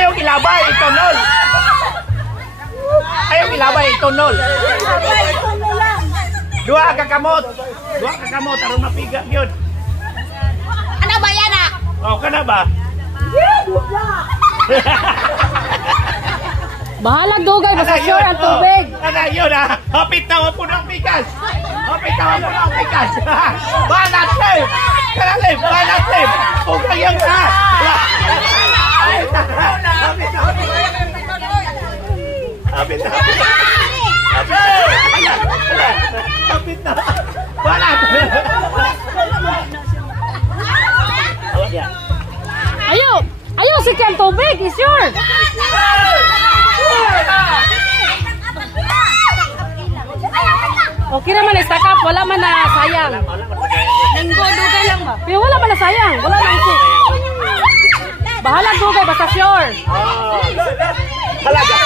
Ayaw ilabay, itunol. Ayaw ilabay, itunol. Dua ka kamot, aron mapiga yun. Ano ba yan ah? Oh, kana ba? Bahalag dugay, basta sure ang tubig. Ano yun ah? Hapit na po ng pikas. Banat Lim! Kanalim, banat Lim! Huwag lang yung ha! Hapit na! Banat! Ayaw si Ken tubig, is yours. Okay naman, stack up. Wala man na sayang. Nanggo-dugay lang ba? Pero wala man na sayang. Wala na isi. Bahala dugay, basta sure. Halaga!